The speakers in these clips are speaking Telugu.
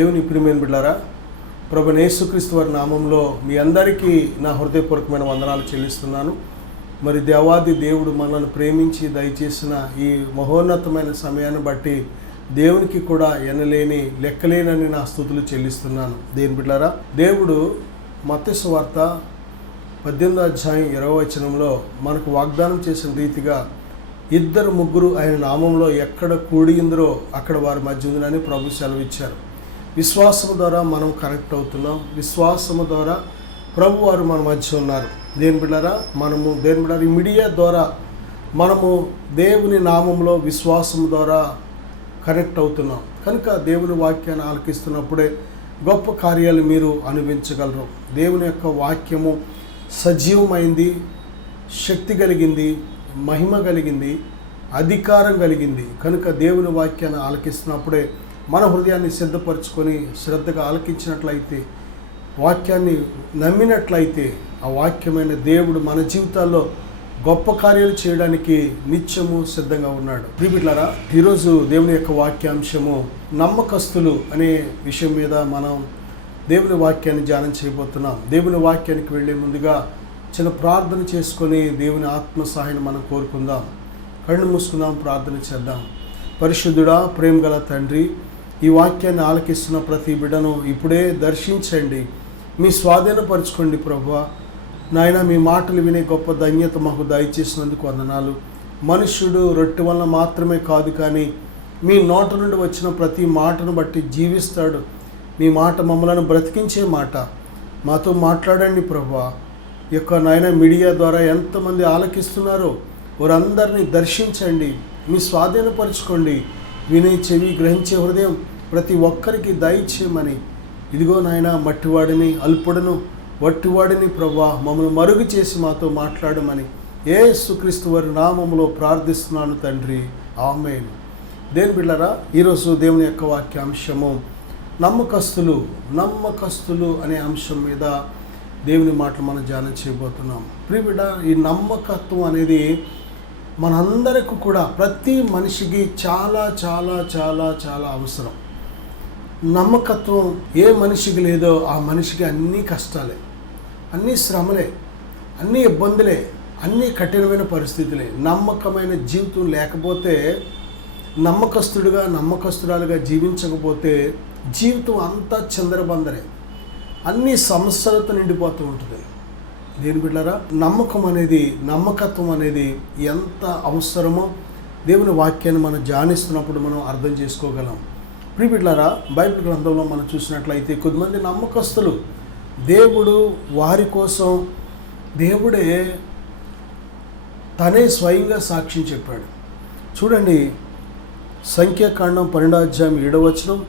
దేవుని ప్రియమైన బిడ్డలారా, ప్రభువైన యేసుక్రీస్తు వారి నామంలో మీ అందరికీ నా హృదయపూర్వకమైన వందనాలు చెల్లిస్తున్నాను. మరి దేవాది దేవుడు మనల్ని ప్రేమించి దయచేసిన ఈ మహోన్నతమైన సమయాన్ని బట్టి దేవునికి కూడా ఎనలేని లెక్కలేనని నా స్తుతులు చెల్లిస్తున్నాను. దేవుని బిడ్డలారా, దేవుడు మత్తయి సువార్త 18వ అధ్యాయం 20వ వచనంలో మనకు వాగ్దానం చేసిన రీతిగా ఇద్దరు ముగ్గురు ఆయన నామంలో ఎక్కడ కూడియిందరో అక్కడ వారి మధ్య ఉందని ప్రభు సెలవిచ్చారు. విశ్వాసము ద్వారా మనం కనెక్ట్ అవుతున్నాం. విశ్వాసము ద్వారా ప్రభు వారు మన మధ్య ఉన్నారు. దేవుని బిడ్డలారా, ఈ మీడియా ద్వారా మనము దేవుని నామంలో విశ్వాసము ద్వారా కనెక్ట్ అవుతున్నాం కనుక దేవుని వాక్యాన్ని ఆలకిస్తున్నప్పుడే గొప్ప కార్యాలు మీరు అనుభవించగలరు. దేవుని యొక్క వాక్యము సజీవమైంది, శక్తి కలిగింది, మహిమ కలిగింది, అధికారం కలిగింది. కనుక దేవుని వాక్యాన్ని ఆలకిస్తున్నప్పుడే మన హృదయాన్ని సిద్ధపరచుకొని శ్రద్ధగా ఆలకించినట్లయితే, వాక్యాన్ని నమ్మినట్లయితే ఆ వాక్యమైన దేవుడు మన జీవితాల్లో గొప్ప కార్యాలు చేయడానికి నిత్యము సిద్ధంగా ఉన్నాడు. ప్రియబిడ్డలారా, ఈరోజు దేవుని యొక్క వాక్యాంశము నమ్మకస్తులు అనే విషయం మీద మనం దేవుని వాక్యాన్ని ధ్యానం చేయబోతున్నాం. దేవుని వాక్యానికి వెళ్ళే ముందుగా చిన్న ప్రార్థన చేసుకొని దేవుని ఆత్మ సహాయాన్ని మనం కోరుకుందాం. కళ్ళు మూసుకుందాం, ప్రార్థన చేద్దాం. పరిశుద్ధుడా, ప్రేమ గల తండ్రి, ఈ వాక్యాన్ని ఆలకిస్తున్న ప్రతి బిడ్డను ఇప్పుడే దర్శించండి, మీ స్వాధీనపరచుకోండి. ప్రభువా నాయన, మీ మాటలు వినే గొప్ప ధన్యత మాకు దయచేసినందుకు వందనాలు. మనుష్యుడు రొట్టె వలన మాత్రమే కాదు, కానీ మీ నోట నుండి వచ్చిన ప్రతి మాటను బట్టి జీవిస్తాడు. మీ మాట మమ్మల్ని బ్రతికించే మాట. మాతో మాట్లాడండి ప్రభువా. ఈ యొక్క నాయన మీడియా ద్వారా ఎంతమంది ఆలకిస్తున్నారో వారందరినీ దర్శించండి, మీ స్వాధీనపరచుకోండి. వినే చెవి, గ్రహించే హృదయం ప్రతి ఒక్కరికి దయచేయమని, ఇదిగో నాయన మట్టివాడిని, అల్పుడను, వట్టివాడిని ప్రభువా మమ్మల్ని మరుగు చేసి మాతో మాట్లాడమని యేసుక్రీస్తు వారి నామములో ప్రార్థిస్తున్నాను తండ్రి, ఆమేన్. దేవుని బిడ్డలారా, ఈరోజు దేవుని యొక్క వాక్యాంశము నమ్మకస్తులు అనే అంశం మీద దేవుని మాటలు మనం ధ్యానం చేయబోతున్నాం. ప్రియ బిడ్డ, ఈ నమ్మకత్వం అనేది మనందరికీ కూడా, ప్రతి మనిషికి చాలా చాలా చాలా చాలా అవసరం. నమ్మకత్వం ఏ మనిషికి లేదో ఆ మనిషికి అన్నీ కష్టాలే, అన్నీ శ్రమలే, అన్నీ ఇబ్బందులే, అన్నీ కఠినమైన పరిస్థితులే. నమ్మకమైన జీవితం లేకపోతే, నమ్మకస్తుడుగా నమ్మకస్తురాలుగా జీవించకపోతే జీవితం అంతా చిందరబందరే, అన్ని సమస్యలతో నిండిపోతూ ఉంటుంది. దేని బిడ్డలారా, నమ్మకత్వం అనేది ఎంత అవసరమో దేవుని వాక్యాన్ని మనం ధ్యానిస్తున్నప్పుడు మనం అర్థం చేసుకోగలం. ప్రియ బిడ్డలారా, బైబిల్ గ్రంథంలో మనం చూసినట్లయితే కొద్దిమంది నమ్మకస్తులు, దేవుడు వారి కోసం దేవుడే తనే స్వయంగా సాక్ష్యం చెప్పాడు. చూడండి, సంఖ్యాకాండం 12వ అధ్యాయం 7వ వచనం,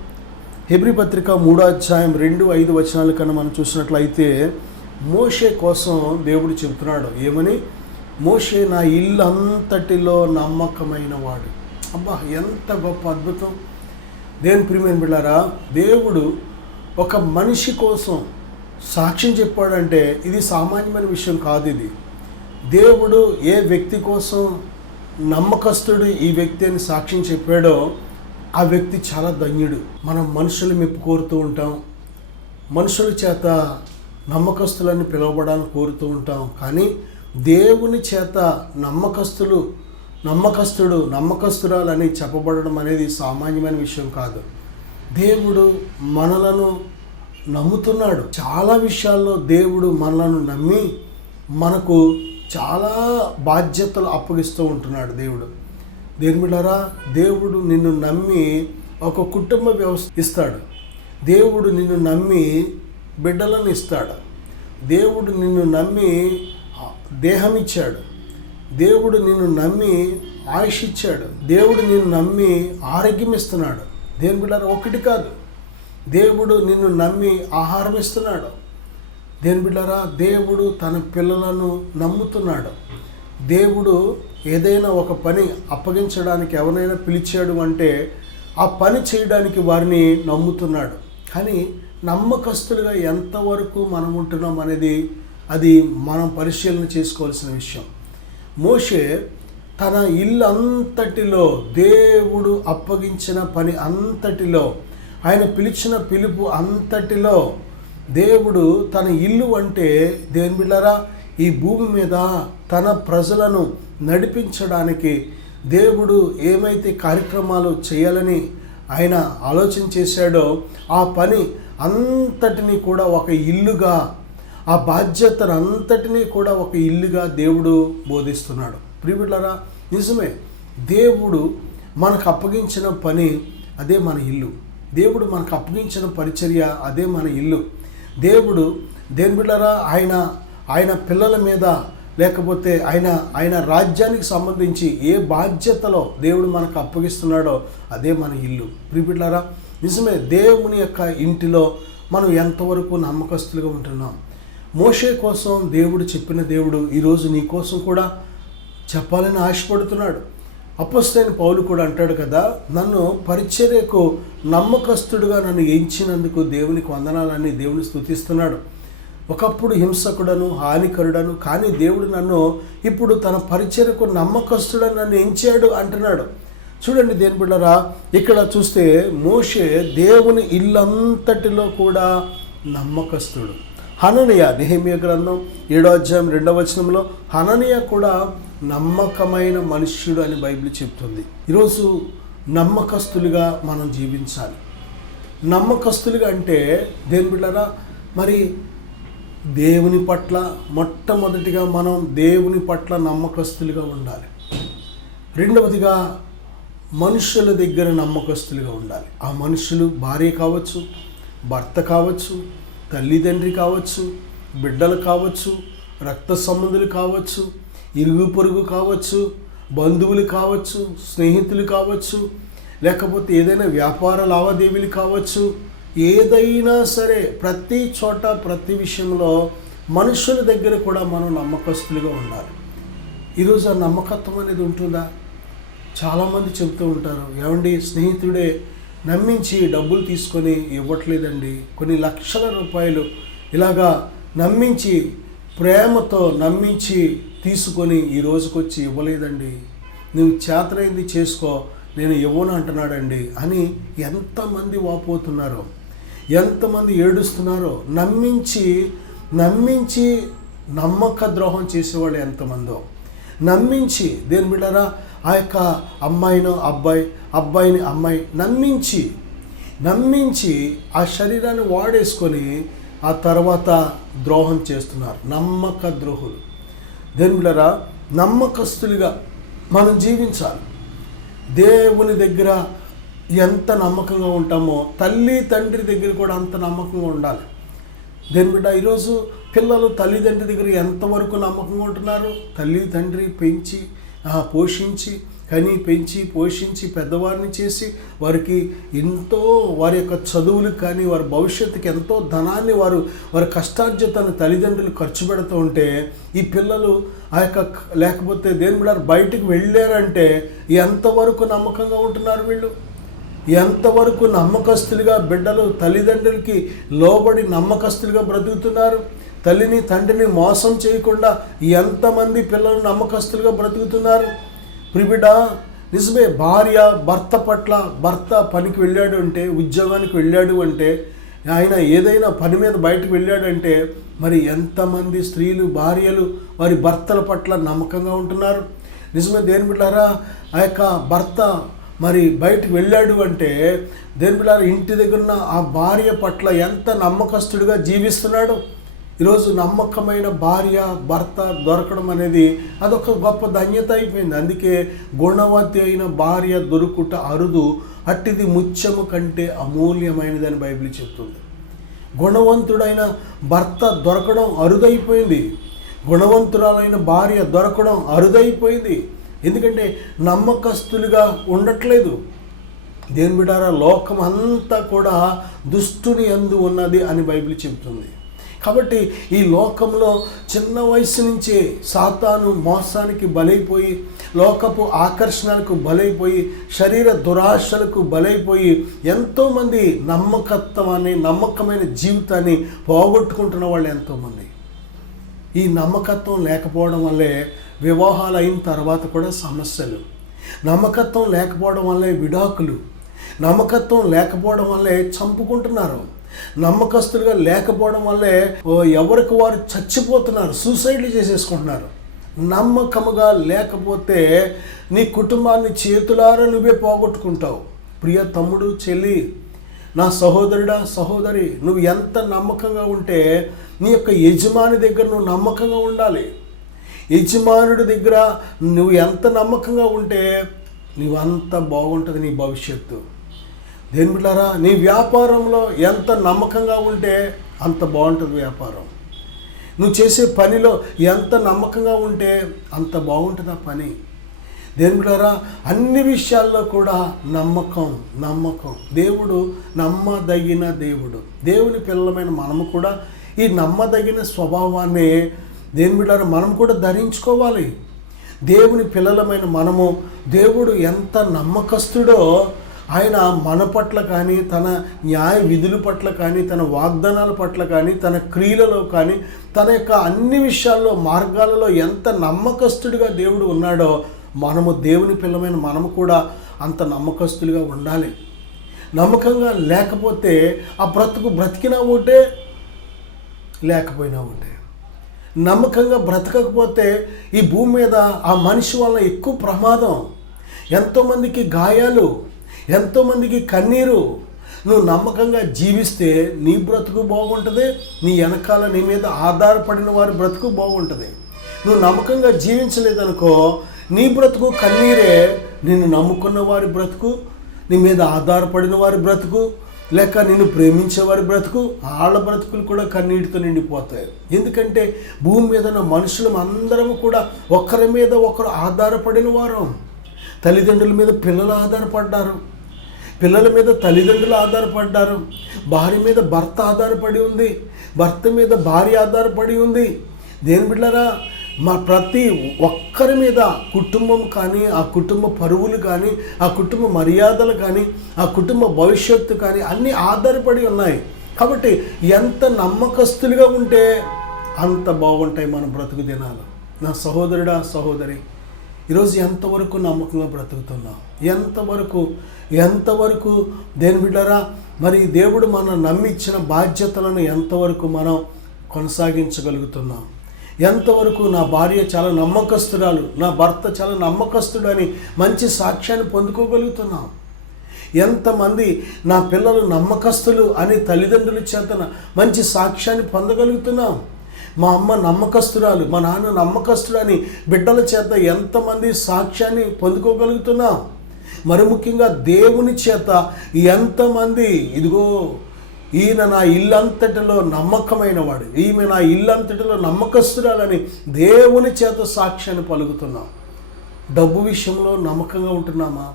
హెబ్రీ పత్రిక 3వ అధ్యాయం 2-5 వచనాల కన్నా మనం చూసినట్లయితే మోషే కోసం దేవుడు చెబుతున్నాడు. ఏమని? మోషే నా ఇల్లు అంతటిలో నమ్మకమైన వాడు. అబ్బా, ఎంత గొప్ప అద్భుతం! దేవుని ప్రియమైన బిడ్డలారా, దేవుడు ఒక మనిషి కోసం సాక్ష్యం చెప్పాడంటే ఇది సామాన్యమైన విషయం కాదు. ఇది దేవుడు ఏ వ్యక్తి కోసం నమ్మకస్తుడు ఈ వ్యక్తి అని సాక్ష్యం చెప్పాడో ఆ వ్యక్తి చాలా ధన్యుడు. మనం మనుషులు మెప్పు కోరుతూ ఉంటాం, మనుషుల చేత నమ్మకస్తులని పిలువబడాలని కోరుతూ ఉంటాం. కానీ దేవుని చేత నమ్మకస్తురాలని చెప్పబడడం అనేది సామాన్యమైన విషయం కాదు. దేవుడు మనలను నమ్ముతున్నాడు. చాలా విషయాల్లో దేవుడు మనలను నమ్మి మనకు చాలా బాధ్యతలు అప్పగిస్తూ ఉంటున్నాడు. దేవుని బిడ్డలారా, దేవుడు నిన్ను నమ్మి ఒక కుటుంబ వ్యవస్థ ఇస్తాడు. దేవుడు నిన్ను నమ్మి బిడ్డలను ఇస్తాడు. దేవుడు నిన్ను నమ్మి దేహం ఇచ్చాడు. దేవుడు నిన్ను నమ్మి ఆయుష్ ఇచ్చాడు. దేవుడు నిన్ను నమ్మి ఆరోగ్యం ఇస్తున్నాడు. దేవుని బిడ్డలారా, ఒకటి కాదు, దేవుడు నిన్ను నమ్మి ఆహారం ఇస్తున్నాడు. దేవుని బిడ్డలారా, దేవుడు తన పిల్లలను నమ్ముతున్నాడు. దేవుడు ఏదైనా ఒక పని అప్పగించడానికి ఎవరైనా పిలిచాడు అంటే ఆ పని చేయడానికి వారిని నమ్ముతున్నాడు. కానీ నమ్మకస్తులుగా ఎంతవరకు మనం ఉంటున్నాం అనేది అది మనం పరిశీలన చేసుకోవాల్సిన విషయం. మోషే తన ఇల్లు అంతటిలో, దేవుడు అప్పగించిన పని అంతటిలో ఆయన పిలిచిన పిలుపు అంతటిలో దేవుడు తన ఇల్లు అంటే దేవుని బిడ్డలారా ఈ భూమి మీద తన ప్రజలను నడిపించడానికి దేవుడు ఏమైతే కార్యక్రమాలు చేయాలని ఆయన ఆలోచన చేశాడో ఆ పని అంతటినీ కూడా ఒక ఇల్లుగా, ఆ బాధ్యతను అంతటినీ కూడా ఒక ఇల్లుగా దేవుడు బోధిస్తున్నాడు. ప్రియబిడ్డలారా, నిజమే, దేవుడు మనకు అప్పగించిన పని అదే మన ఇల్లు. దేవుడు మనకు అప్పగించిన పరిచర్య అదే మన ఇల్లు. దేవుడు దేవుని బిడ్డలారా ఆయన పిల్లల మీద లేకపోతే ఆయన రాజ్యానికి సంబంధించి ఏ బాధ్యతలో దేవుడు మనకు అప్పగిస్తున్నాడో అదే మన ఇల్లు. ప్రియబిడ్డలారా, నిజమే, దేవుని యొక్క ఇంటిలో మనం ఎంతవరకు నమ్మకస్తులుగా ఉంటున్నాం. మోషే కోసం దేవుడు చెప్పిన దేవుడు ఈరోజు నీ కోసం కూడా చెప్పాలని ఆశపడుతున్నాడు. అపొస్తలుడైన పౌలు కూడా అంటాడు కదా, నన్ను పరిచర్యకు నమ్మకస్తుడుగా నన్ను ఎంచినందుకు దేవునికి వందనాలని దేవుని స్తుతిస్తున్నాడు. ఒకప్పుడు హింసకుడను, హానికరుడను, కానీ దేవుడు నన్ను ఇప్పుడు తన పరిచర్యకు నమ్మకస్తుడని నన్ను ఎంచాడు అంటున్నాడు. చూడండి దేవుని బిడ్డలారా, ఇక్కడ చూస్తే మోషే దేవుని ఇల్లంతటిలో కూడా నమ్మకస్తుడు. హననీయ, నెహెమ్యా గ్రంథం 7వ అధ్యాయం 2వ వచనంలో హననీయ కూడా నమ్మకమైన మనుష్యుడు అని బైబిల్ చెప్తుంది. ఈరోజు నమ్మకస్తులుగా మనం జీవించాలి. నమ్మకస్తులుగా అంటే దేవుని బిడ్డలారా, మరి దేవుని పట్ల మొట్టమొదటిగా మనం దేవుని పట్ల నమ్మకస్తులుగా ఉండాలి. రెండవదిగా మనుషుల దగ్గర నమ్మకస్తులుగా ఉండాలి. ఆ మనుషులు భార్య కావచ్చు, భర్త కావచ్చు, తల్లిదండ్రి కావచ్చు, బిడ్డలు కావచ్చు, రక్త సంబంధులు కావచ్చు, ఇరుగు పొరుగు కావచ్చు, బంధువులు కావచ్చు, స్నేహితులు కావచ్చు, లేకపోతే ఏదైనా వ్యాపార లావాదేవీలు కావచ్చు, ఏదైనా సరే ప్రతి చోట ప్రతి విషయంలో మనుషుల దగ్గర కూడా మనం నమ్మకస్తులుగా ఉండాలి. ఈరోజు ఆ నమ్మకత్వం అనేది ఉంటుందా? చాలామంది చెబుతూ ఉంటారు, ఏమండి స్నేహితుడే నమ్మించి డబ్బులు తీసుకొని ఇవ్వట్లేదండి, కొన్ని లక్షల రూపాయలు ఇలాగా నమ్మించి ప్రేమతో నమ్మించి తీసుకొని ఈ రోజుకొచ్చి ఇవ్వలేదండి, నువ్వు చేతనైంది చేసుకో నేను ఇవ్వను అంటున్నాడండి అని ఎంతమంది వాపోతున్నారో, ఎంతమంది ఏడుస్తున్నారో. నమ్మించి నమ్మక ద్రోహం చేసేవాళ్ళు ఎంతమందో. నమ్మించి దేని బిడ్డరా ఆ యొక్క అమ్మాయినో అబ్బాయిని అమ్మాయి నమ్మించి ఆ శరీరాన్ని వాడేసుకొని ఆ తర్వాత ద్రోహం చేస్తున్నారు. నమ్మక ద్రోహులు. దేని బిడ్డరా, నమ్మకస్తులుగా మనం జీవించాలి. దేవుని దగ్గర ఎంత నమ్మకంగా ఉంటామో తల్లి తండ్రి దగ్గర కూడా అంత నమ్మకంగా ఉండాలి. దేని బిడ్డ, ఈరోజు పిల్లలు తల్లిదండ్రి దగ్గర ఎంతవరకు నమ్మకంగా ఉంటున్నారు? తల్లి తండ్రి పెంచి పోషించి కని పెంచి పోషించి పెద్దవారిని చేసి వారికి ఎంతో వారి యొక్క చదువులకు కానీ వారి భవిష్యత్తుకి ఎంతో ధనాన్ని వారి కష్టార్జితాన్ని తల్లిదండ్రులు ఖర్చు పెడుతూ ఉంటే ఈ పిల్లలు ఆ యొక్క లేకపోతే దేని బిడ్డ బయటికి వెళ్ళారంటే ఎంతవరకు నమ్మకంగా ఉంటున్నారు? వీళ్ళు ఎంతవరకు నమ్మకస్తులుగా బిడ్డలు తల్లిదండ్రులకి లోబడి నమ్మకస్తులుగా బ్రతుకుతున్నారు? తల్లిని తండ్రిని మోసం చేయకుండా ఎంతమంది పిల్లలు నమ్మకస్తులుగా బ్రతుకుతున్నారు? ప్రిబిడ, నిజమే, భార్య భర్త పట్ల, భర్త పనికి వెళ్ళాడు అంటే, ఉద్యోగానికి వెళ్ళాడు అంటే, ఆయన ఏదైనా పని మీద బయటకు వెళ్ళాడంటే మరి ఎంతమంది స్త్రీలు భార్యలు వారి భర్తల పట్ల నమ్మకంగా ఉంటున్నారు? నిజమే దేని బిడ్డారా, ఆ యొక్క భర్త మరి బయటకు వెళ్ళాడు అంటే దేని బిడ్డారా ఇంటి దగ్గర ఉన్న ఆ భార్య పట్ల ఎంత నమ్మకస్తుడిగా జీవిస్తున్నాడు? ఈరోజు నమ్మకమైన భార్య భర్త దొరకడం అనేది అదొక గొప్ప ధన్యత అయిపోయింది. అందుకే గుణవతి అయిన భార్య దొరుకుట అరుదు, అట్టిది ముత్యము కంటే అమూల్యమైనదని బైబిల్ చెప్తుంది. గుణవంతుడైన భర్త దొరకడం అరుదైపోయింది, గుణవంతురాలైన భార్య దొరకడం అరుదైపోయింది. ఎందుకంటే నమ్మకస్తులుగా ఉండట్లేదు. దేని బిడ్డారా, లోకం అంతా కూడా దుష్టుని యందు ఉన్నది అని బైబిల్ చెబుతుంది. కాబట్టి ఈ లోకంలో చిన్న వయసు నుంచే సాతాను మోసానికి బలైపోయి, లోకపు ఆకర్షణలకు బలైపోయి, శరీర దురాశలకు బలైపోయి ఎంతోమంది నమ్మకమైన జీవితాన్ని పోగొట్టుకుంటున్న వాళ్ళు ఎంతోమంది. ఈ నమ్మకత్వం లేకపోవడం వల్లే వివాహాలు అయిన తర్వాత కూడా సమస్యలు, నమ్మకత్వం లేకపోవడం వల్లే విడాకులు, నమ్మకత్వం లేకపోవడం వల్లే చంపుకుంటున్నారు. నమ్మకస్తులుగా లేకపోవడం వల్లే ఎవరికి వారు చచ్చిపోతున్నారు, సూసైడ్లు చేసేసుకుంటున్నారు. నమ్మకముగా లేకపోతే నీ కుటుంబాన్ని చేతులారా నువ్వే పోగొట్టుకుంటావు. ప్రియ తమ్ముడు, చెల్లి, నా సహోదరుడా, సహోదరి, నువ్వు ఎంత నమ్మకంగా ఉంటే నీ యొక్క యజమాని దగ్గర నువ్వు నమ్మకంగా ఉండాలి. యజమానుడి దగ్గర నువ్వు ఎంత నమ్మకంగా ఉంటే నువ్వు అంత బాగుంటుంది నీ భవిష్యత్తు. దేని బిడ్డారా, నీ వ్యాపారంలో ఎంత నమ్మకంగా ఉంటే అంత బాగుంటుంది వ్యాపారం. నువ్వు చేసే పనిలో ఎంత నమ్మకంగా ఉంటే అంత బాగుంటుంది ఆ పని. దేని బిడ్డారా, అన్ని విషయాల్లో కూడా నమ్మకం. దేవుడు నమ్మదగిన దేవుడు. దేవుని పిల్లలమైన మనము కూడా ఈ నమ్మదగిన స్వభావాన్ని దేని బిడ్డారా మనం కూడా ధరించుకోవాలి. దేవుని పిల్లలమైన మనము దేవుడు ఎంత నమ్మకస్తుడో ఆయన మన పట్ల కానీ, తన న్యాయ విధుల పట్ల కానీ, తన వాగ్దానాల పట్ల కానీ, తన క్రియలలో కానీ, తన యొక్క అన్ని విషయాల్లో మార్గాలలో ఎంత నమ్మకస్తుడిగా దేవుడు ఉన్నాడో మనము దేవుని పిల్లమైన మనము కూడా అంత నమ్మకస్తులుగా ఉండాలి. నమ్మకంగా లేకపోతే ఆ బ్రతికినా ఒకటే, లేకపోయినా ఒకటే. నమ్మకంగా బ్రతకకపోతే ఈ భూమి మీద ఆ మనిషి వల్ల ఎక్కువ ప్రమాదం, ఎంతోమందికి గాయాలు, ఎంతోమందికి కన్నీరు. నువ్వు నమ్మకంగా జీవిస్తే నీ బ్రతుకు బాగుంటుంది, నీ వెనకాల నీ మీద ఆధారపడిన వారి బ్రతుకు బాగుంటుంది. నువ్వు నమ్మకంగా జీవించలేదనుకో నీ బ్రతుకు కన్నీరే. నిన్ను నమ్ముకున్న వారి బ్రతుకు, నీ మీద ఆధారపడిన వారి బ్రతుకు, లేక నిన్ను ప్రేమించే వారి బ్రతుకు, వాళ్ళ బ్రతుకులు కూడా కన్నీటితో నిండిపోతాయి. ఎందుకంటే భూమి మీద ఉన్న మనుషులు అందరము కూడా ఒకరి మీద ఒకరు ఆధారపడిన వారు. తల్లిదండ్రుల మీద పిల్లలు ఆధారపడ్డారు, పిల్లల మీద తల్లిదండ్రులు ఆధారపడ్డారు, భార్య మీద భర్త ఆధారపడి ఉంది, భర్త మీద భార్య ఆధారపడి ఉంది. దేని బిడ్డలారా, ప్రతి ఒక్కరి మీద కుటుంబం కానీ, ఆ కుటుంబ పరువులు కానీ, ఆ కుటుంబ మర్యాదలు కానీ, ఆ కుటుంబ భవిష్యత్తు కానీ అన్నీ ఆధారపడి ఉన్నాయి. కాబట్టి ఎంత నమ్మకస్తులుగా ఉంటే అంత బాగుంటాయి మన బ్రతుకు దినాలు. నా సహోదరుడా, సహోదరి, ఈరోజు ఎంతవరకు నమ్మకంగా బ్రతుకుతున్నాం? ఎంతవరకు దేని బిడ్డరా, మరి దేవుడు మనం నమ్మించిన బాధ్యతలను ఎంతవరకు మనం కొనసాగించగలుగుతున్నాం? ఎంతవరకు నా భార్య చాలా నమ్మకస్తురాలు, నా భర్త చాలా నమ్మకస్తుడు అని మంచి సాక్ష్యాన్ని పొందుకోగలుగుతున్నాం? ఎంతమంది నా పిల్లలు నమ్మకస్తులు అని తల్లిదండ్రుల చేత మంచి సాక్ష్యాన్ని పొందగలుగుతున్నాం? మా అమ్మ నమ్మకస్తురాలు, మా నాన్న నమ్మకస్తుడు అని బిడ్డల చేత ఎంతమంది సాక్ష్యాన్ని పొందుకోగలుగుతున్నాం? మరి ముఖ్యంగా దేవుని చేత ఎంతమంది, ఇదిగో ఈయన నా ఇల్లంతటిలో నమ్మకమైన వాడు, ఈమె నా ఇల్లంతటిలో నమ్మకస్తురాలని దేవుని చేత సాక్ష్యాన్ని పలుకుతున్నాం. డబ్బు విషయంలో నమ్మకంగా ఉంటున్నామా?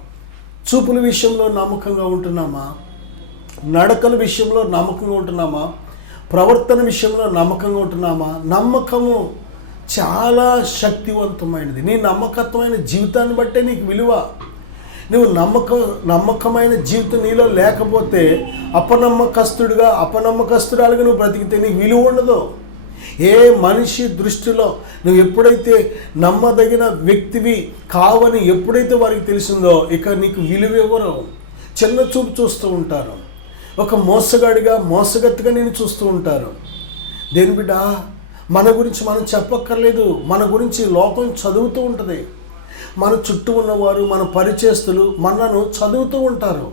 చూపుల విషయంలో నమ్మకంగా ఉంటున్నామా? నడకల విషయంలో నమ్మకంగా ఉంటున్నామా? ప్రవర్తన విషయంలో నమ్మకంగా ఉంటున్నామా? నమ్మకము చాలా శక్తివంతమైనది. నీ నమ్మకత్వమైన జీవితాన్ని బట్టే నీకు విలువ. నువ్వు నమ్మకమైన జీవితం నీలో లేకపోతే అపనమ్మకస్తురాలుగా నువ్వు బ్రతికితే నీకు విలువ ఉండదు. ఏ మనిషి దృష్టిలో నువ్వు ఎప్పుడైతే నమ్మదగిన వ్యక్తివి కావని ఎప్పుడైతే వారికి తెలిసిందో ఇక నీకు విలువ ఇవ్వరు, చిన్న చూపు చూస్తూ ఉంటారు, ఒక మోసగత్తుగా నేను చూస్తూ ఉంటారు. దేని బిడ్డ, మన గురించి మనం చెప్పక్కర్లేదు, మన గురించి లోకం చదువుతూ ఉంటుంది. మన చుట్టూ ఉన్నవారు, మన పరిచయస్తులు మనను చదువుతూ ఉంటారు.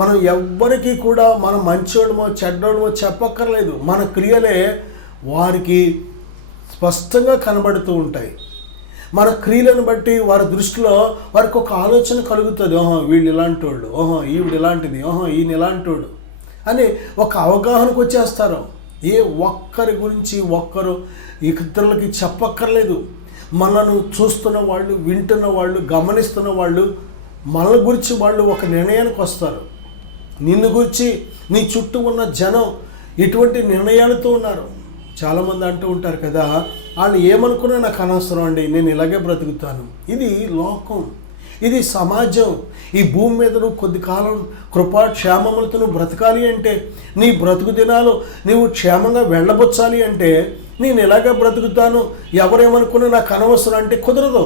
మనం ఎవ్వరికీ కూడా మనం మంచోడమో చెడ్డోడమో చెప్పక్కర్లేదు. మన క్రియలే వారికి స్పష్టంగా కనబడుతూ ఉంటాయి. మన క్రియలను బట్టి వారి దృష్టిలో వారికి ఒక ఆలోచన కలుగుతుంది. వీళ్ళు ఇలాంటి వాళ్ళు, ఈవిడ ఇలాంటిది, ఈయన ఇలాంటి వాడు అని ఒక అవగాహనకు వచ్చేస్తారు. ఏ ఒక్కరి గురించి ఒక్కరు ఇతరులకి చెప్పక్కర్లేదు. మనను చూస్తున్న వాళ్ళు, వింటున్న వాళ్ళు, గమనిస్తున్న వాళ్ళు మన గురించి వాళ్ళు ఒక నిర్ణయానికి వస్తారు. నిన్ను గురించి నీ చుట్టూ ఉన్న జనం ఇటువంటి నిర్ణయాలతో ఉన్నారు. చాలామంది అంటూ ఉంటారు కదా, వాళ్ళు ఏమనుకున్నా నాకు అనవసరం అండి, నేను ఇలాగే బ్రతుకుతాను. ఇది లోకం, ఇది సమాజం. ఈ భూమి మీద నువ్వు కొద్ది కాలం కృపాక్షేమములతో నువ్వు బ్రతకాలి అంటే, నీ బ్రతుకు దినాలు నువ్వు క్షేమంగా వెళ్ళబొచ్చాలి అంటే, నేను ఇలాగే బ్రతుకుతాను, ఎవరేమనుకున్నా నాకు అనవసరం అంటే కుదరదు.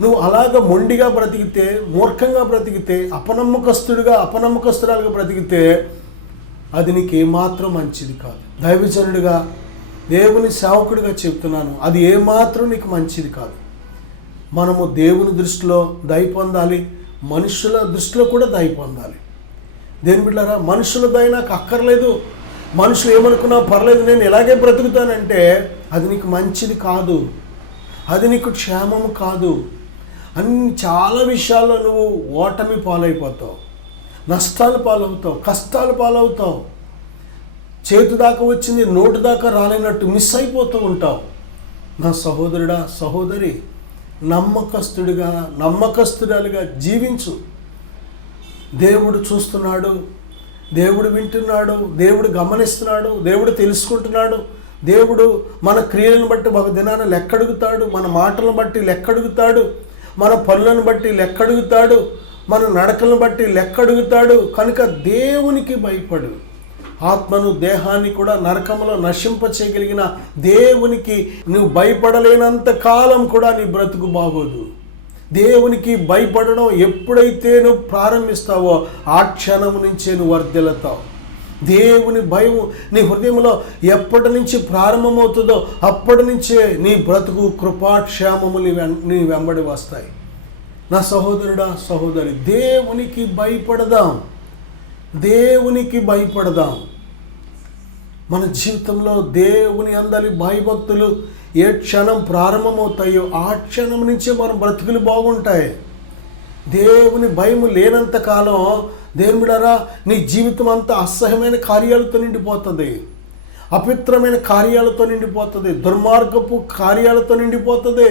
నువ్వు అలాగ మొండిగా బ్రతికితే, మూర్ఖంగా బ్రతికితే, అపనమ్మకస్తురాలుగా బ్రతికితే అది నీకు ఏమాత్రం మంచిది కాదు. దైవజనుడిగా, దేవుని సేవకుడిగా చెప్తున్నాను, అది ఏమాత్రం నీకు మంచిది కాదు. మనము దేవుని దృష్టిలో దయ పొందాలి, మనుషుల దృష్టిలో కూడా దయ పొందాలి. దేని బిడ్డలారా, మనుషుల దయ నాకు అక్కర్లేదు, మనుషులు ఏమనుకున్నా పర్లేదు, నేను ఎలాగే బ్రతుకుతానంటే అది నీకు మంచిది కాదు, అది నీకు క్షేమము కాదు. చాలా విషయాల్లో నువ్వు ఓటమి పాలైపోతావు, నష్టాలు పాలవుతావు, కష్టాలు పాలవుతావు. చేతి దాకా వచ్చింది నోటు దాకా రాలేనట్టు మిస్ అయిపోతూ ఉంటావు. నా సహోదరుడా, సహోదరి, నమ్మకస్తురాలుగా జీవించు. దేవుడు చూస్తున్నాడు, దేవుడు వింటున్నాడు, దేవుడు గమనిస్తున్నాడు, దేవుడు తెలుసుకుంటున్నాడు. దేవుడు మన క్రియలను బట్టి ఒక దినాన లెక్కడుగుతాడు, మన మాటలను బట్టి లెక్కడుగుతాడు, మన పనులను బట్టి లెక్కడుగుతాడు, మన నడకలను బట్టి లెక్కడుగుతాడు. కనుక దేవునికి భయపడు. ఆత్మను, దేహాన్ని కూడా నరకంలో నశింపచేయగలిగిన దేవునికి నువ్వు భయపడలేనంత కాలం కూడా నీ బ్రతుకు బాగోదు. దేవునికి భయపడడం ఎప్పుడైతే నువ్వు ప్రారంభిస్తావో ఆ క్షణం నుంచే నువ్వు వర్ధిల్లుతావు. దేవుని భయం నీ హృదయంలో ఎప్పటి నుంచి ప్రారంభమవుతుందో అప్పటి నుంచే నీ బ్రతుకు కృపాక్షేమములు నీ వెంబడి వస్తాయి. నా సహోదరుడా, సహోదరి, దేవునికి భయపడదాం, దేవునికి భయపడదాం. మన జీవితంలో దేవుని అందరి భయభక్తులు ఏ క్షణం ప్రారంభమవుతాయో ఆ క్షణం నుంచే మన బ్రతుకులు బాగుంటాయి. దేవుని భయం లేనంత కాలం దేవుడారా నీ జీవితం అంతా అసహ్యమైన కార్యాలతో నిండిపోతుంది, అపవిత్రమైన కార్యాలతో నిండిపోతుంది, దుర్మార్గపు కార్యాలతో నిండిపోతుంది.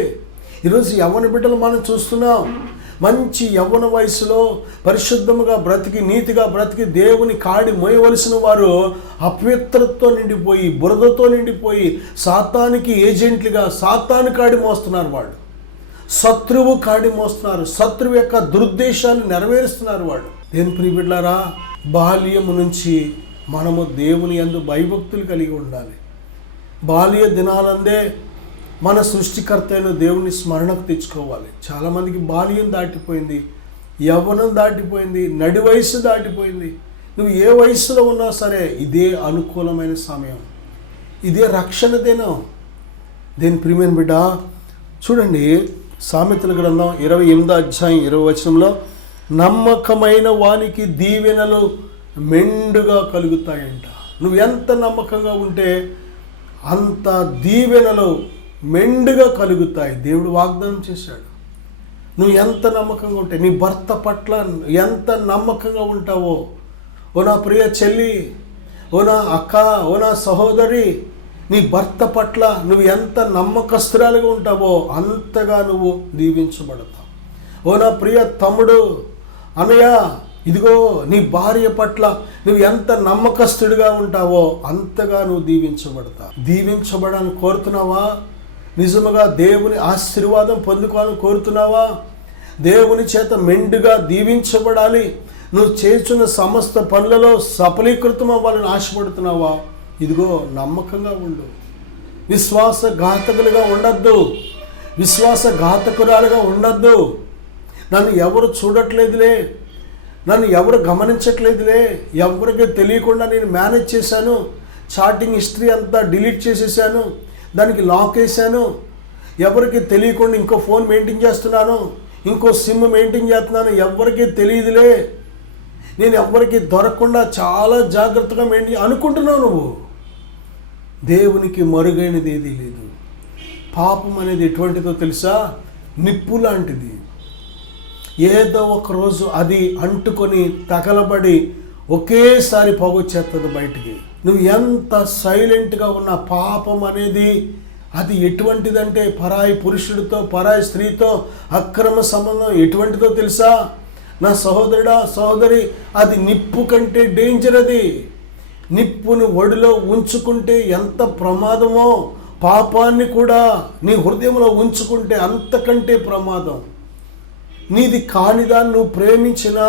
ఈరోజు యవ్వన బిడ్డలు మనం చూస్తున్నాం, మంచి యవ్వన వయసులో పరిశుద్ధముగా బ్రతికి, నీతిగా బ్రతికి దేవుని కాడి మోయవలసిన వారు అపవిత్రతతో నిండిపోయి, బురదతో నిండిపోయి సాతానికి ఏజెంట్లుగా సాతాను కాడి మోస్తున్నారు. వాళ్ళు శత్రువు కాడి మోస్తున్నారు, శత్రువు యొక్క దురుద్దేశాలు నెరవేరుస్తున్నారు వాళ్ళు. దేని ప్రియబిడ్డలారా, బాల్యము నుంచి మనము దేవుని యందు భయభక్తులు కలిగి ఉండాలి. బాల్య దినాలందే మన సృష్టికర్త అయిన దేవుని స్మరణకు తెచ్చుకోవాలి. చాలామందికి బాల్యం దాటిపోయింది, యవ్వనం దాటిపోయింది, నడి వయసు దాటిపోయింది. నువ్వు ఏ వయసులో ఉన్నా సరే ఇదే అనుకూలమైన సమయం, ఇదే రక్షణ దినం. దేని ప్రియమైన బిడ్డ, చూడండి సామెతల గ్రంథం 28వ అధ్యాయం 20వ వచనంలో, నమ్మకమైన వానికి దీవెనలు మెండుగా కలుగుతాయంట. నువ్వు ఎంత నమ్మకంగా ఉంటే అంత దీవెనలు మెండుగా కలుగుతాయి. దేవుడు వాగ్దానం చేశాడు. నువ్వు ఎంత నమ్మకంగా ఉంటే, నీ భర్త పట్ల ఎంత నమ్మకంగా ఉంటావో, ఓ నా ప్రియ చెల్లి, ఓ నా అక్క, ఓ నా సహోదరి, నీ భర్త పట్ల నువ్వు ఎంత నమ్మకస్తురాలుగా ఉంటావో అంతగా నువ్వు దీవించబడతావు. ఓ నా ప్రియ తమ్ముడు, అన్నయ్య, ఇదిగో నీ భార్య పట్ల నువ్వు ఎంత నమ్మకస్తుడిగా ఉంటావో అంతగా నువ్వు దీవించబడతావు. దీవించబడాలని కోరుతున్నావా? నిజముగా దేవుని ఆశీర్వాదం పొందుకోవాలని కోరుతున్నావా? దేవుని చేత మెండుగా దీవించబడాలి, నువ్వు చేస్తున్న సమస్త పనులలో సఫలీకృతం అవ్వాలని ఆశపడుతున్నావా? ఇదిగో నమ్మకంగా ఉండు. విశ్వాసఘాతకులుగా ఉండద్దు, విశ్వాసఘాతకురాలుగా ఉండద్దు. నన్ను ఎవరు చూడట్లేదులే, నన్ను ఎవరు గమనించట్లేదులే, ఎవరికి తెలియకుండా నేను మేనేజ్ చేశాను, చాటింగ్ హిస్టరీ అంతా డిలీట్ చేసేసాను, దానికి లాక్ వేసాను, ఎవరికి తెలియకుండా ఇంకో ఫోన్ మెయింటైన్ చేస్తున్నాను, ఇంకో సిమ్ మెయింటైన్ చేస్తున్నాను, ఎవరికి తెలియదులే, నేను ఎవరికి దొరకకుండా చాలా జాగ్రత్తగా మెయింటైన్ అనుకుంటున్నావు. నువ్వు దేవునికి మరుగైనది ఏదీ లేదు. పాపం అనేది ఎటువంటిదో తెలుసా? నిప్పు లాంటిది. ఏదో ఒకరోజు అది అంటుకొని తగలబడి ఒకేసారి పొగొచ్చేస్తుంది బయటికి. నువ్వు ఎంత సైలెంట్గా ఉన్న పాపం అనేది అది ఎటువంటిదంటే, పరాయి పురుషుడితో, పరాయి స్త్రీతో అక్రమ సంబంధం ఎటువంటిదో తెలుసా? నా సహోదరుడా, సహోదరి, అది నిప్పు కంటే డేంజర్. అది నిప్పును ఒడిలో ఉంచుకుంటే ఎంత ప్రమాదమో, పాపాన్ని కూడా నీ హృదయంలో ఉంచుకుంటే అంతకంటే ప్రమాదం. నీది కానిదాన్ని నువ్వు ప్రేమించినా,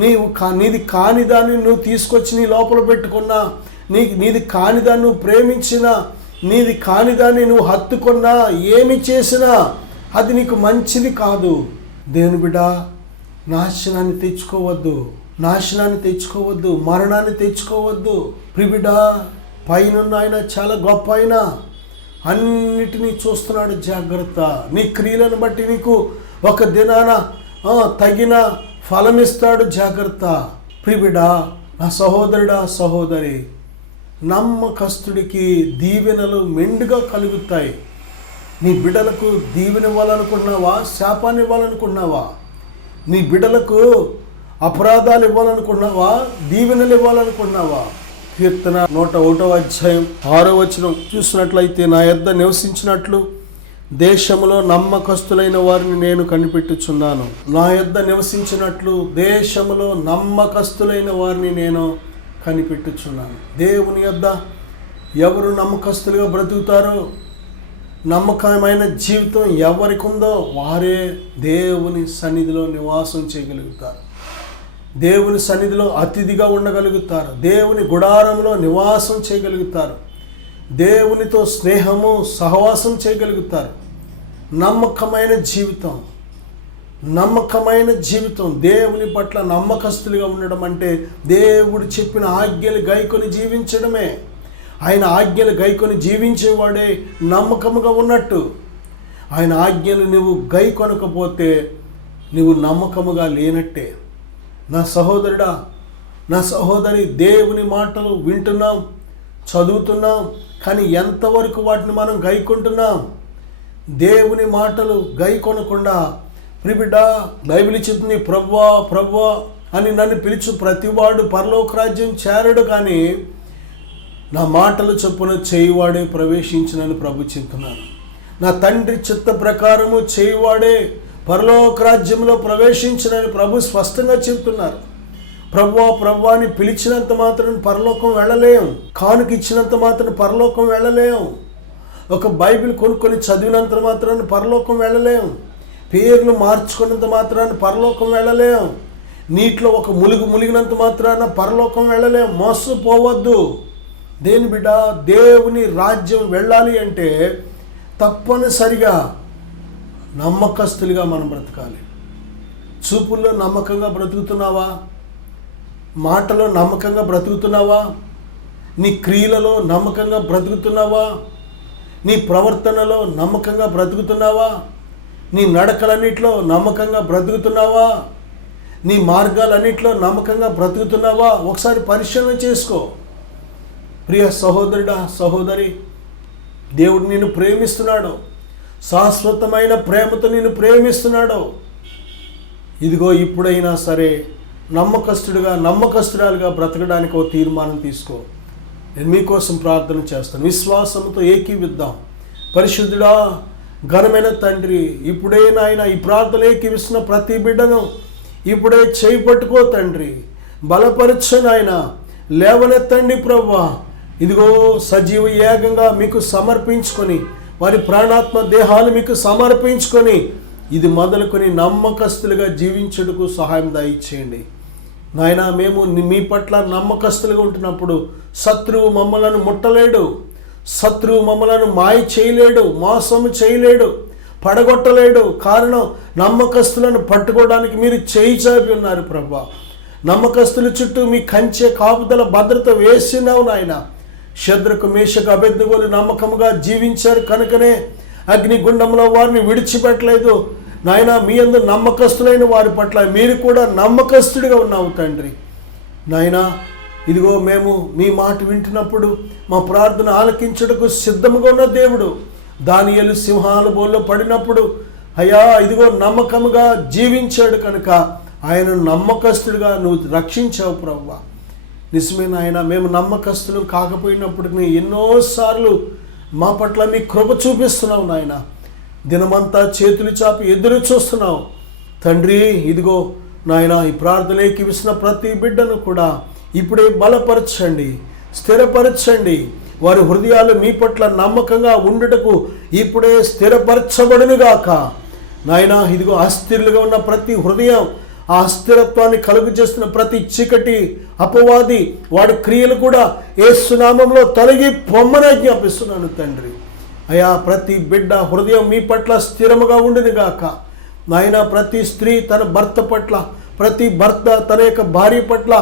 నీది కానిదాన్ని నువ్వు తీసుకొచ్చి నీ లోపల పెట్టుకున్నా, నీది కానిదాన్ని నువ్వు ప్రేమించినా, నీది కానిదాన్ని నువ్వు హత్తుకున్నా, ఏమి చేసినా అది నీకు మంచిది కాదు. దేవుని బిడ్డ, నాశనాన్ని తెచ్చుకోవద్దు, మరణాన్ని తెచ్చుకోవద్దు. ప్రిబిడ్డ, పైనున్న ఆయన చాలా గొప్ప ఆయన, అన్నిటినీ చూస్తున్నాడు. జాగ్రత్త. నీ క్రియలను బట్టి నీకు ఒక దినాన తగిన ఫలమిస్తాడు. జాగ్రత్త. ప్రిబిడ్డ, నా సహోదరుడా, సహోదరి, నమ్మకస్తుడికి దీవెనలు మెండుగా కలుగుతాయి. నీ బిడ్డలకు దీవెన ఇవ్వాలనుకున్నావా? శాపాన్ని ఇవ్వాలనుకున్నావా? నీ బిడ్డలకు అపరాధాలు ఇవ్వాలనుకున్నావా? దీవెనలు ఇవ్వాలనుకున్నావా? కీర్తన 101:6 చూసినట్లయితే, నా యొద్ద నివసించినట్లు దేశములో నమ్మకస్తులైన వారిని నేను కనిపెట్టుచున్నాను. నా యొద్ద నివసించినట్లు దేశములో నమ్మకస్తులైన వారిని నేను కనిపెట్టుచున్నాను. దేవుని యొద్ద ఎవరు నమ్మకస్తులుగా బ్రతుకుతారో, నమ్మకమైన జీవితం ఎవరికి ఉందో వారే దేవుని సన్నిధిలో నివాసం చేయగలుగుతారు. దేవుని సన్నిధిలో అతిథిగా ఉండగలుగుతారు. దేవుని గుడారంలో నివాసం చేయగలుగుతారు. దేవునితో స్నేహము, సహవాసం చేయగలుగుతారు. నమ్మకమైన జీవితం, దేవుని పట్ల నమ్మకస్తులుగా ఉండడం అంటే దేవుడు చెప్పిన ఆజ్ఞలు గైకొని జీవించడమే. ఆయన ఆజ్ఞలు గైకొని జీవించేవాడే నమ్మకముగా ఉన్నట్టు. ఆయన ఆజ్ఞలు నువ్వు గైకొనకపోతే నువ్వు నమ్మకముగా లేనట్టే. నా సహోదరుడా, నా సహోదరి, దేవుని మాటలు వింటున్నాం, చదువుతున్నాం, కానీ ఎంతవరకు వాటిని మనం గైకొంటున్నాం? దేవుని మాటలు గైకొనకుండా, ప్రిబిడ్డ, బైబిల్ చెప్తుంది, ప్రభువా ప్రభువా అని నన్ను పిలుచు ప్రతివాడు పరలోక రాజ్యం చేరడు, కానీ నా మాటలు చొప్పున చేయువాడే ప్రవేశించునని ప్రభు చెప్తున్నాను. నా తండ్రి చిత్త ప్రకారము చేయువాడే పరలోక రాజ్యంలో ప్రవేశించునని ప్రభు స్పష్టంగా చెప్తున్నారు. ప్రభువా ప్రభువా అని పిలిచినంత మాత్రం పరలోకం వెళ్ళలేం. కానుక ఇచ్చినంత మాత్రం పరలోకం వెళ్ళలేం. ఒక బైబిల్ కొనుక్కొని చదివినంత మాత్రాన్ని పరలోకం వెళ్ళలేం. పేర్లు మార్చుకున్నంత మాత్రాన్ని పరలోకం వెళ్ళలేం. నీటిలో ఒక ములిగినంత మాత్రాన పరలోకం వెళ్ళలేం. మోసపోవద్దు. దేని బిడ్డ, దేవుని రాజ్యం వెళ్ళాలి అంటే తప్పనిసరిగా నమ్మకస్తులుగా మనం బ్రతకాలి. చూపుల్లో నమ్మకంగా బ్రతుకుతున్నావా? మాటలో నమ్మకంగా బ్రతుకుతున్నావా? నీ క్రియలలో నమ్మకంగా బ్రతుకుతున్నావా? నీ ప్రవర్తనలో నమ్మకంగా బ్రతుకుతున్నావా? నీ నడకలన్నిట్లో నమ్మకంగా బ్రతుకుతున్నావా? నీ మార్గాలన్నిట్లో నమ్మకంగా బ్రతుకుతున్నావా? ఒకసారి పరిశీలన చేసుకో. ప్రియ సహోదరుడా, సహోదరి, దేవుడు నిన్ను ప్రేమిస్తున్నాడు. శాశ్వతమైన ప్రేమతో నిన్ను ప్రేమిస్తున్నాడు. ఇదిగో ఇప్పుడైనా సరే నమ్మకస్తురాలుగా బ్రతకడానికి ఒక తీర్మానం తీసుకో. నేను మీకోసం ప్రార్థన చేస్తాను. విశ్వాసంతో ఏకీవిద్దాం. పరిశుద్ధుడా, ఘనమైన తండ్రి, ఇప్పుడే నాయన ఈ ప్రార్థన ఏకీవిస్తున్న ప్రతి బిడ్డను ఇప్పుడే చేయి పట్టుకో తండ్రి. బలపరచు నాయన, లేవనెత్తండి ప్రభువా. ఇదిగో సజీవ యాగంగా మీకు సమర్పించుకొని, వారి ప్రాణాత్మ దేహాలు మీకు సమర్పించుకొని, ఇది మొదలుకొని నమ్మకస్తులుగా జీవించుటకు సహాయం దయచేయండి నాయన. మేము మీ పట్ల నమ్మకస్తులుగా ఉంటున్నప్పుడు శత్రువు మమ్మలను ముట్టలేడు, శత్రువు మమ్మలను మాయ చేయలేడు, మోసము చేయలేడు, పడగొట్టలేడు. కారణం, నమ్మకస్తులను పట్టుకోవడానికి మీరు చేయి చాపి ఉన్నారు ప్రభువా. నమ్మకస్తుల చుట్టూ మీ కంచె కాపుదల భద్రత వేసినావు నాయన. శద్రకు, మేషకు, అబేద్నెగోలు నమ్మకముగా జీవించారు కనుకనే అగ్నిగుండంలో వారిని విడిచిపెట్టలేదు నాయన. మీ యందు నమ్మకస్తులైన వారి పట్ల మీరు కూడా నమ్మకస్తుడిగా ఉన్నావు తండ్రి. నాయన, ఇదిగో మేము మీ మాట వింటున్నప్పుడు మా ప్రార్థన ఆలకించుటకు సిద్ధముగా ఉన్న దేవుడు. దానియేలు సింహాల బోల్లో పడినప్పుడు అయ్యా ఇదిగో నమ్మకముగా జీవించాడు కనుక ఆయన నమ్మకస్తుడిగా నువ్వు రక్షించావు ప్రభువా. నిజమే నాయన, మేము నమ్మకస్తులు కాకపోయినప్పటికీ ఎన్నోసార్లు మా పట్ల మీ కృప చూపిస్తున్నావు నాయన. దినమంతా చేతులు చాపి ఎదురు చూస్తున్నావు తండ్రి. ఇదిగో నాయన, ఈ ప్రార్థనకి విసిన ప్రతి బిడ్డను కూడా ఇప్పుడే బలపరచండి, స్థిరపరచండి. వారి హృదయాలు మీ పట్ల నమ్మకంగా ఉండుటకు ఇప్పుడే స్థిరపరచబడునుగాక నాయన. ఇదిగో అస్థిరులుగా ఉన్న ప్రతి హృదయం, ఆ అస్థిరత్వాన్ని కలుగు చేస్తున్న ప్రతి చీకటి అపవాది వాడి క్రియలు కూడా యేసు నామములో తొలగి పొమ్మని జ్ఞాపిస్తున్నాను తండ్రి. అయా ప్రతి బిడ్డ హృదయం మీ పట్ల స్థిరముగా ఉండునుగాక. నాయన ప్రతి స్త్రీ తన భర్త పట్ల, ప్రతి భర్త తన యొక్క భార్య పట్ల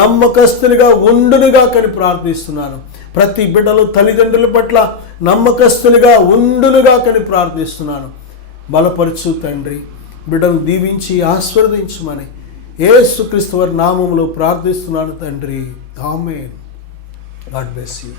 నమ్మకస్తునిగా ఉండునుగాకని ప్రార్థిస్తున్నాను. ప్రతి బిడ్డలు తల్లిదండ్రుల పట్ల నమ్మకస్తునిగా ఉండునుగాకని ప్రార్థిస్తున్నాను. బలపరచు తండ్రి, బిడ్డను దీవించి ఆశీర్వదించుమని యేసుక్రీస్తు వారి నామములో ప్రార్థిస్తున్నాను తండ్రి. ఆమేన్. God bless you.